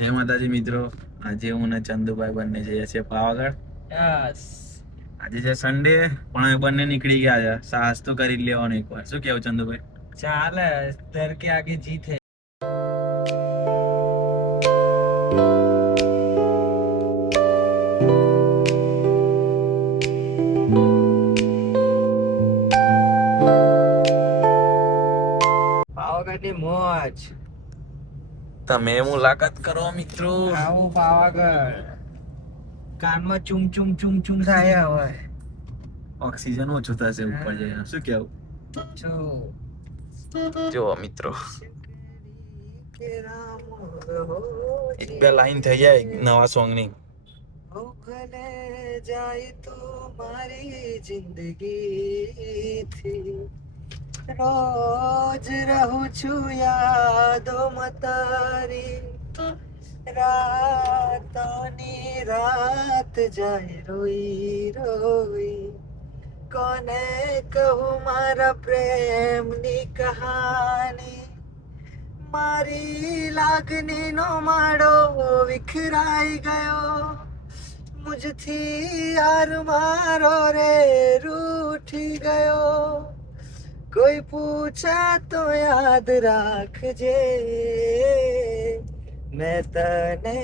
જય માતાજી મિત્રો. આજે હું ને ચંદુભાઈ બંને જઈએ છીએ પાવાગઢ. યસ. આજે છે સન્ડે, પણ અમે બંને નીકળી ગયા છે. સાહસ તો કરી જ લેવાનો એકવાર. શું કેવું ચંદુભાઈ? ચાલે, ડર કે આગે જીત હે. પાવાગઢની મોજ. તમે મુલાકાત કરો મિત્રો. આવું પાવાગઢ. કાનમાં ચૂમ ચૂમ ચૂમ ચૂમ થાય હવે. ઓક્સિજન ઓછું થશે ઉપર જઈને. શું કેવું? જો મિત્રો, એક બે લાઈન થઈ જાય નવા સોંગ ની. ભલે જાય તો મારી જિંદગી થી, રોજ રહું છું યાદો મતારી, રાતોની રાત જાય રોઈ રોઈ, કોને કહું મારા પ્રેમની કહાની, મારી લાગણીનો માળો વિખરાઈ ગયો, મુझથી યાર મારો રે રૂઠી ગયો, કોઈ પૂછે તો યાદ રાખજે, મેં તને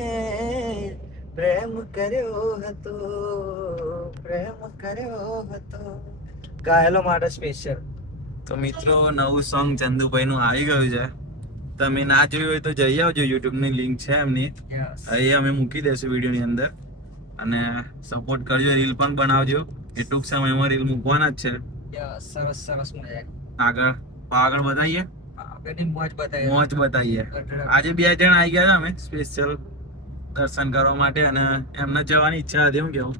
પ્રેમ કર્યો હતો, પ્રેમ કર્યો હતો. ગાયેલો માટે સ્પેશિયલ. તો મિત્રો, નવું સોંગ ચંદુભાઈ નું આવી ગયું છે. તમે ના જોયું હોય તો જઈ આવજો. યુટ્યુબ ની લિંક છે એમની, અહીં અમે મૂકી દઈશું વિડીયો ની અંદર. અને સપોર્ટ કરજો. રીલ પણ બનાવજો. એ ટૂંક સમયમાં રીલ મૂકવાના જ છે. સરસ સરસ મજા. આગળ બતાવીએ. મોજ બતાવીએ. આજે 2 જણ આવી ગયા છે અમે સ્પેશિયલ દર્શન કરવા માટે, અને એમને જવાની ઈચ્છા હતી. હું કેવું,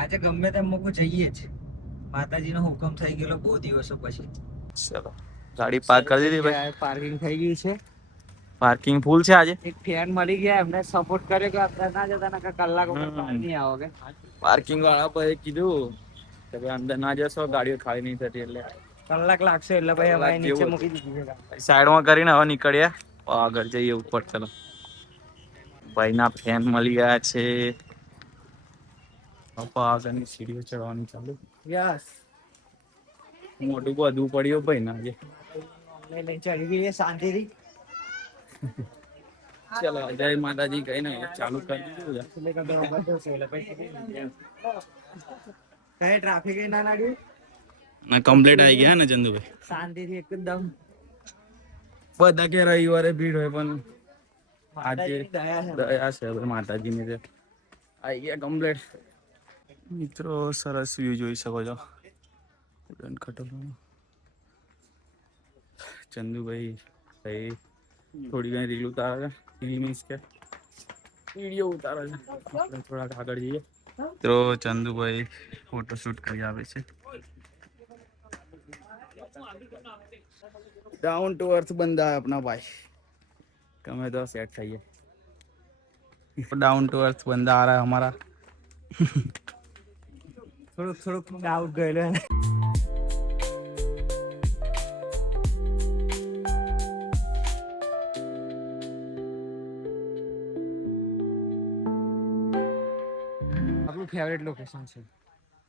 આજે ગમે તેમ મોકો જઈએ જ. માતાજીનો હુકમ થઈ ગયેલો બહુ દિવસો પછી. ચલો, ગાડી પાર્ક કરી દીધી ભાઈ. પાર્કિંગ થઈ ગઈ છે. પાર્કિંગ ફૂલ છે આજે. એક ફેન મળી ગયા, એમને સપોર્ટ કર્યો કે અંદર ના જતા, નકર કલાકો નહીં આવો કે. પાર્કિંગ વાળા ભાઈ કીધું કે ભાઈ અંદર ના જશો, ગાડીઓ ખાલી નહીં થતી, એટલે કલાક લાગશે. એટલે ભાઈ અમે નીચે મૂકી દીધી છે. સાઈડમાં કરીને હવે નીકળ્યા, આગળ જઈએ ઉપર. ચલો, ભાઈ ના ફેન મળી ગયા છે. આગળની સીડીઓ ચડવાની ચાલુ. યસ. મોટું બધું પડ્યું ભાઈ ના આજે. લઈ ચડી ગઈ શાંતિથી. ચલો, જય માતાજી કહીને ચાલુ કરી દીધું. કઈ ટ્રાફિક ના લાગ્યું ના, કમ્પ્લીટ આવી ગયા ને ચંદુભાઈ. શાંતિથી એકદમ. બધા કે રવિવારે ભીડ હોય, પણ આજે દયા દયા છે માતાજીની. છે આવી ગયા કમ્પ્લીટ. મિત્રો, સરસ વ્યૂ જોઈ શકો છો. ચંદુભાઈ ભાઈ થોડી ઘણી રીલ ઉતારે છે. વિડીયો ઉતારે છે. આપણે થોડાક આગળ જઈએ તો ચંદુભાઈ ફોટોશૂટ કરી આવે છે. डाउन टू अर्थ बंदा है अपना भाई. कमे तो सेट चाहिए. डाउन टू अर्थ बंदा आ रहा है हमारा. થોડુંક ડાઉટ ગયેલો. આપણું ફેવરેટ લોકેશન છે.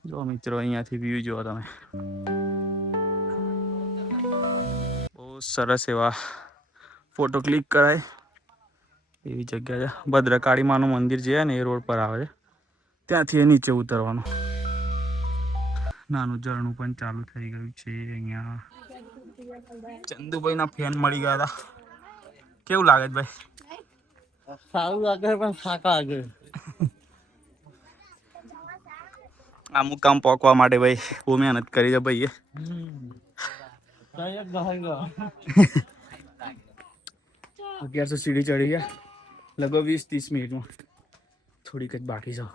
જો મિત્રો, અહીંયાથી વ્યૂ જુઓ તમે. બહુ સરસ એવા ફોટો ક્લિક કરાય એવી જગ્યા છે. ભદ્રકાળી માનું મંદિર જે ને એ રોડ પર આવે છે. ત્યાંથી એ નીચે ઉતરવાનું. નાનું ઝરણું પણ ચાલુ થઈ ગયું છે અહીંયા. ચંદુભાઈ ના ફેન મળી ગયા હતા. કેવું લાગે છે ભાઈ? સારું લાગે પણ થાક લાગે. અમુક કામ પોકવા માટે ભાઈ બહુ મહેનત કરી છે ભાઈ. 1100 સીડી ચડી ગયા. લગભગ 20-30 મિનિટમાં. થોડીક જ બાકી છે.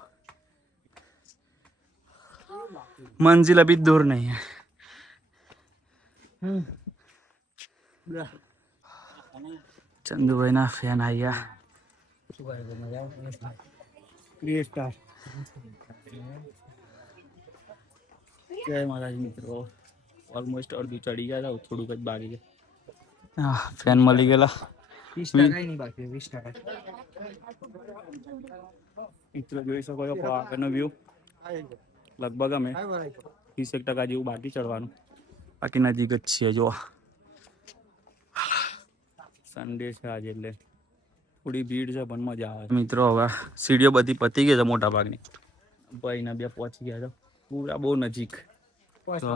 मंजिल अभी दूर नहीं है. चंदुभाई ना फैन आ गया. जय महाराज मित्रों. ऑलमोस्ट अर्धू चढ़ी गया था, थोड़ू ज बाकी है. फैन मળી ગયેલા. 30% નહીં બાકી 20%. મિત્રો જોઈ શકો છો આગળનો વ્યૂ લગભગ અમે 30% જેવું બાકી ચડવાનું, બાકી નજીક જ છીએ. જો સન્ડે છે આજે એટલે થોડી ભીડ છે પણ મજા આવે. મિત્રો હવે સીડીઓ બધી પતી ગઈ છે મોટા ભાગની, ભાઈ ના બે પહોંચી ગયા છે પૂરા બહુ નજીક. તો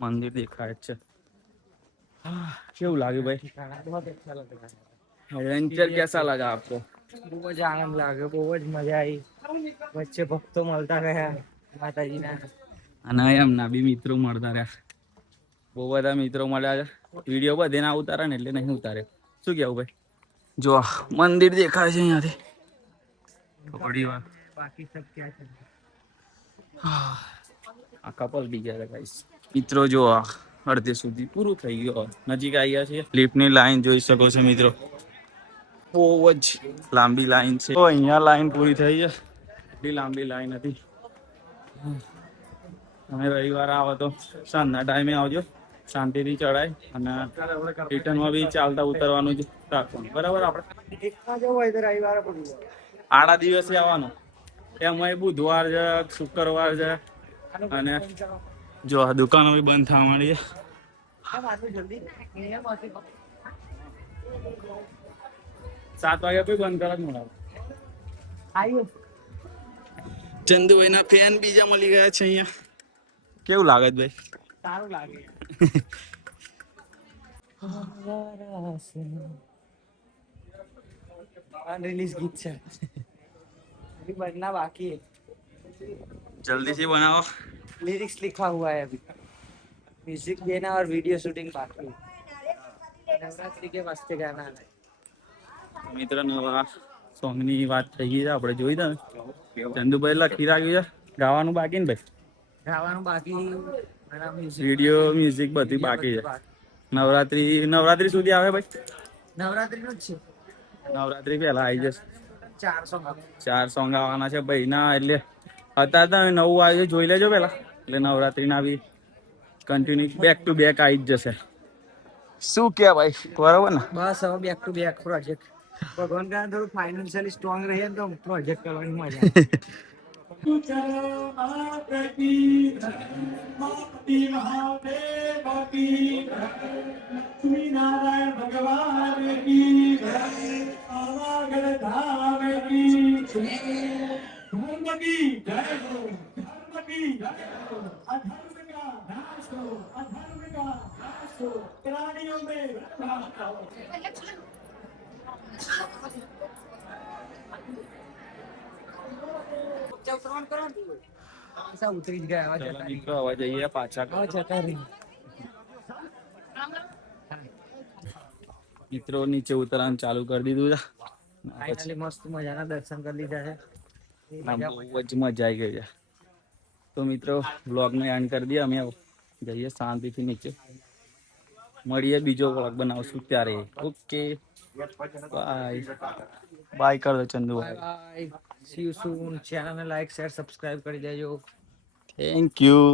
મંદિર દેખાય જ છે. કેવું લાગ્યું ભાઈ? एडवेंचर कैसा लगा आपको? બહુ જ આનંદ લાગ્યો, બહુ જ મજા આવી. વચ્ચે ભક્તો મળતા ગયા માતાજીના. અને એમના બી મિત્રો મળતા રહ્યા, બહુ બધા મિત્રો મળ્યા છે. વિડીયો બધે ના ઉતારે ને એટલે નહીં ઉતારે. શું કેવું ભાઈ? જો મંદિર દેખાય છે અહીંયાથી થોડી વાર. બાકી સબ ક્યાં છે? આ કપલ બી ગયા ગાઈસ. મિત્રો જો અડધે સુધી પૂરું થઈ ગયું, નજીક આવી ગયા છે. લિફ્ટની લાઈન જોઈ શકો છો મિત્રો, બહુ જ લાંબી લાઈન છે. તો અહીંયા લાઈન પૂરી થઈ છે, એટલી લાંબી લાઈન હતી. તમે રવિવાર આવો તો સાંજના ટાઈમે આવજો, શાંતિથી ચડાય અને રિટર્નમાં બી ચાલતા ઉતરવાનું જ રાખવાનું. બરાબર? આપણે જવું હોય તો રવિવારે પડી જાય. આડા દિવસે આવવાનું, એમાં બુધવાર છે, શુક્રવાર છે, અને જો આ દુકાનો બી બંધ થવા માંડી છે. 7 વાગે કોઈ બંધ કરે જ મળે. ચંદુભાઈ ના ફેન બીજા મળી ગયા છે અહીંયા. કેવું લાગે છે ભાઈ? સારું લાગે. અનરિલીઝ ગીત છે, अभी बनना बाकी है. જલ્દી થી બનાવો. लिरिक्स लिखा हुआ है अभी, म्यूजिक देना और वीडियो शूटिंग बाकी है. नवरात्रि के वास्ते गाना है. મિત્ર નવા સોંગ ની વાત થઈ ગઈ છે, આપણે જોઈ દે. ચંદુભાઈ લખી રાખ્યું છે, ગાવાનું બાકી ને ભાઈ? ગાવાનું બાકી અને મ્યુઝિક, વિડીયો મ્યુઝિક બધું બાકી છે. નવરાત્રી સુધી આવે ભાઈ? નવરાત્રી નું જ છે. નવરાત્રી પહેલા આવી જશે. 4 સોંગ 4 સોંગ આવવાના છે ભાઈ ના, એટલે અત્યારે તમે નવું આવ્યું જોઈ લેજો પેલા, એટલે નવરાત્રી ના બી કન્ટિન્યુ બેક ટુ બેક આવી જ જશે. શું કે ભાઈ? બરાબર ને? બસ હવે બેક ટુ બેક પ્રોજેક્ટ. ભગવાન કરે થોડું ફાઇનાન્શિયલી સ્ટ્રોંગ રહીએ ને તો પ્રોજેક્ટ કરવાની મજા આવે. ઉતરી જ ગયા. હવે જતા મિત્રો હવે જઈએ પાછા. હવે જતા રહી. મિત્રો નીચે ઉતરવાનું ચાલુ કરી દીધું છે. ફાઇનલી મસ્ત મજાના દર્શન કરી લીધા છે. બહુ જ મજા આવી ગઈ છે. તો મિત્રો વ્લોગને એન્ડ કરી દઈએ, અમે જઈએ શાંતિથી નીચે. મળીએ બીજો વ્લોગ બનાવશું ત્યારે. ઓકે બાય બાય કર દો Chandubhai. Bye, see you soon. ચેનલને લાઈક શેર સબસ્ક્રાઇબ કરી દેજો. Thank you.